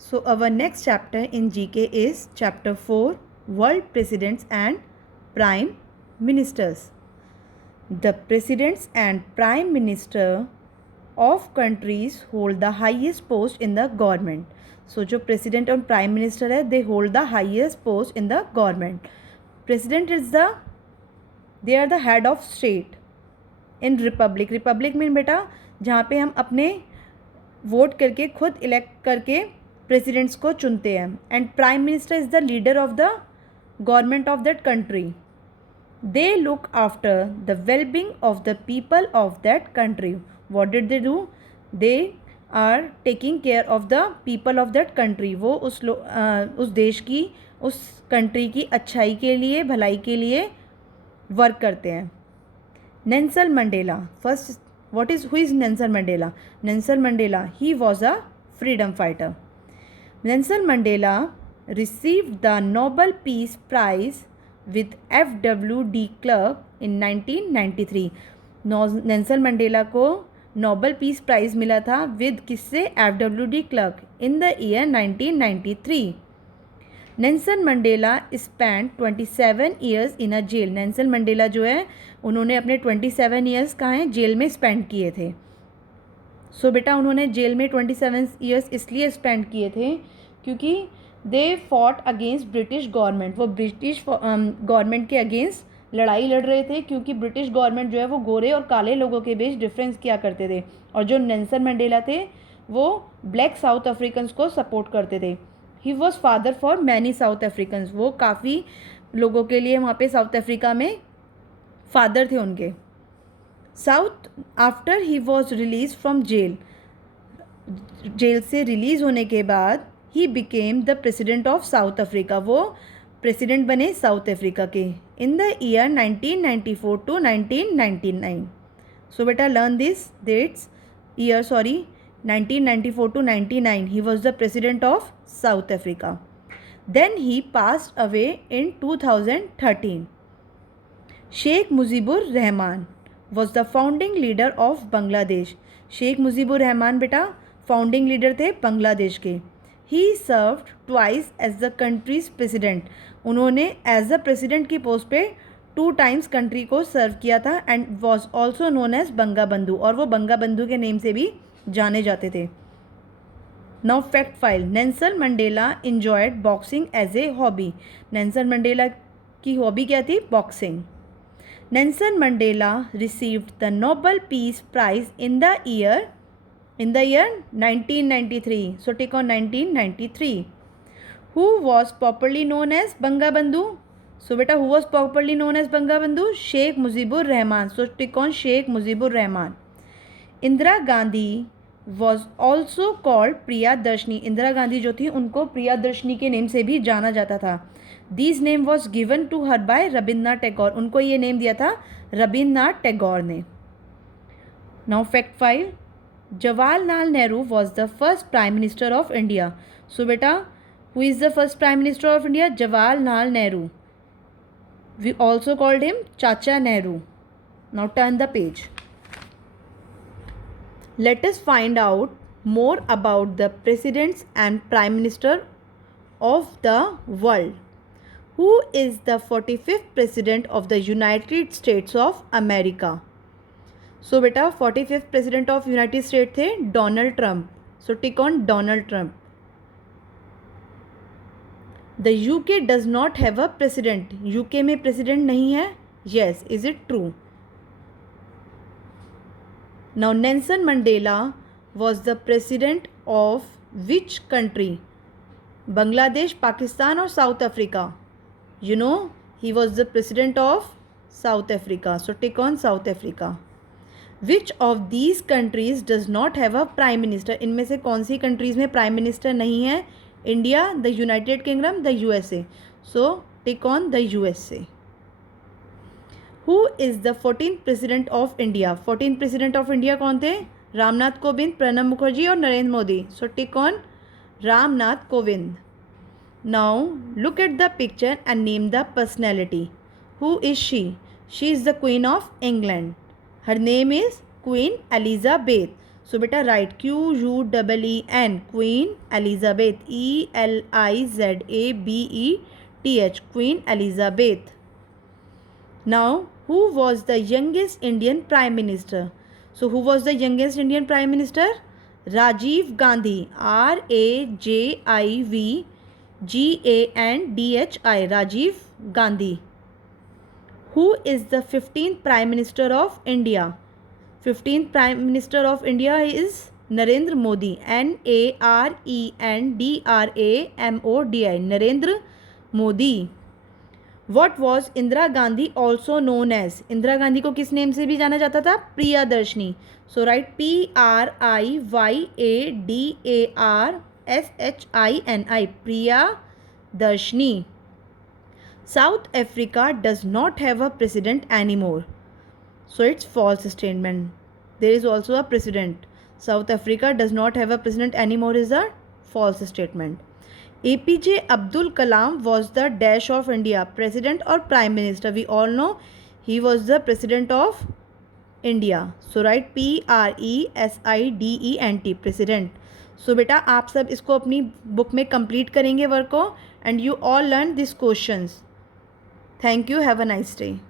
So our next chapter in GK is chapter 4, World Presidents and Prime Ministers. The presidents and prime minister of countries hold the highest post in the government. So जो president और prime minister है, they hold the highest post in the government. President is they are the head of state in republic. Republic mean बेटा जहाँ पे हम अपने vote करके खुद इलेक्ट करके प्रेसिडेंट्स को चुनते हैं. And prime minister is the leader of the government of that country. They look after the wellbeing of the people of that country. What did they do? They are taking care of the people of that country. वो उस देश की, उस country की अच्छाई के लिए, भलाई के लिए वर्क करते हैं. Nelson Mandela. First, what is, who is Nelson Mandela? Nelson Mandela, he was a freedom fighter. Nelson Mandela received the Nobel Peace Prize with F.W. de Klerk in 1993. Nelson Mandela को Nobel peace prize मिला था with किससे? F.W. de Klerk in the year 1993. Nelson Mandela spend 27 years in a jail. Nelson Mandela जो है उन्होंने अपने 27 years कहाँ हैं? जेल में स्पेंड किए थे. सो बेटा उन्होंने जेल में 27 ईयर्स इसलिए स्पेंड किए थे क्योंकि they fought against British government. वो ब्रिटिश गवर्नमेंट के अगेंस्ट लड़ाई लड़ रहे थे क्योंकि ब्रिटिश गवर्नमेंट जो है वो गोरे और काले लोगों के बीच डिफरेंस किया करते थे. और जो नेल्सन मंडेला थे वो ब्लैक साउथ अफ्रीकन्स को सपोर्ट करते थे. He was father for many south Africans. वो काफ़ी लोगों के लिए वहाँ पे साउथ अफ्रीका में फादर थे उनके. South after he was release from jail. Jail से रिलीज़ होने के बाद he became the president of South Africa. वो प्रेसिडेंट बने साउथ अफ्रीका के in the year 1994 to 1999. So बेटा learn this dates. Year 1994 to 99 he was the president of South Africa. Then he passed away in 2013. Sheikh Mujibur Rahman was the founding leader of Bangladesh. Sheikh Mujibur Rahman बेटा founding leader थे बांग्लादेश के. He served twice as the country's president. उन्होंने as a president की post पे 2 times country को serve किया था and was also known as Banga Bandhu. और वो बंगा बंधु के नेम से भी जाने जाते थे. Now fact five. Nelson Mandela enjoyed boxing as a hobby. Nelson Mandela की हॉबी क्या थी? Boxing. Nelson Mandela received the Nobel peace prize in the year 1993. So tick on 1993. Who was popularly known as Banga Bandhu? So बेटा who was popularly known as Banga Bandhu? Sheikh Mujibur Rahman. So tick on Sheikh Mujibur Rahman. Indira Gandhi was also called Priyadarshini. Indira Gandhi जो थी उनको प्रियादर्शनी के name से भी जाना जाता था. This name was given to her by Rabindranath Tagore. उनको ये नेम दिया था रविन्द्रनाथ टैगोर ने. Now fact five. Jawaharlal Nehru was the first prime minister of India. So बेटा who is the first prime minister of India? Jawaharlal Nehru. We also called him Chacha Nehru. Now turn the page. Let us find out more about the presidents and prime minister of the world. Who is the 45th president of the United States of America? So beta 45th president of United States थे Donald Trump. So tick on Donald Trump. The UK does not have a president. UK में president नहीं है. Yes, is it true? Now Nelson Mandela was the president of which country? Bangladesh, Pakistan or South Africa? You know, he was the president of South Africa. So tick on South Africa. Which of these countries does not have a prime minister? इनमें से कौन सी countries में prime minister नहीं है? India, the United Kingdom, the USA. So tick on the USA. Who is the 14th president of India? 14th president of India कौन थे? रामनाथ कोविंद, प्रणब मुखर्जी और Narendra Modi. So tick on Ramnath Kovind. Now look at the picture and name the personality. Who is she? She is the queen of England. Her name is Queen Elizabeth. So बेटा write QUEEN Queen Elizabeth ELIZABETH Queen Elizabeth. Now, who was the youngest Indian Prime Minister? So, who was the youngest Indian Prime Minister? Rajiv Gandhi. RAJIVGANDHI. Rajiv Gandhi. Who is the 15th Prime Minister of India? 15th Prime Minister of India is Narendra Modi. NARENDRAMODI. Narendra Modi. What was Indira Gandhi also known as? Indira Gandhi को किस name से भी जाना जाता था? Priyadarshini. So write PRIYADARSHINI. Priyadarshini. South Africa does not have a president anymore. So it's false statement. There is also a president. South Africa does not have a president anymore is a false statement. APJ Abdul Kalam was the dash of India, president or prime minister? We all know he was the president of India. So write PRESIDENT, president. So बेटा आप सब इसको अपनी book में complete करेंगे work को, and you all learn this questions. Thank you. Have a nice day.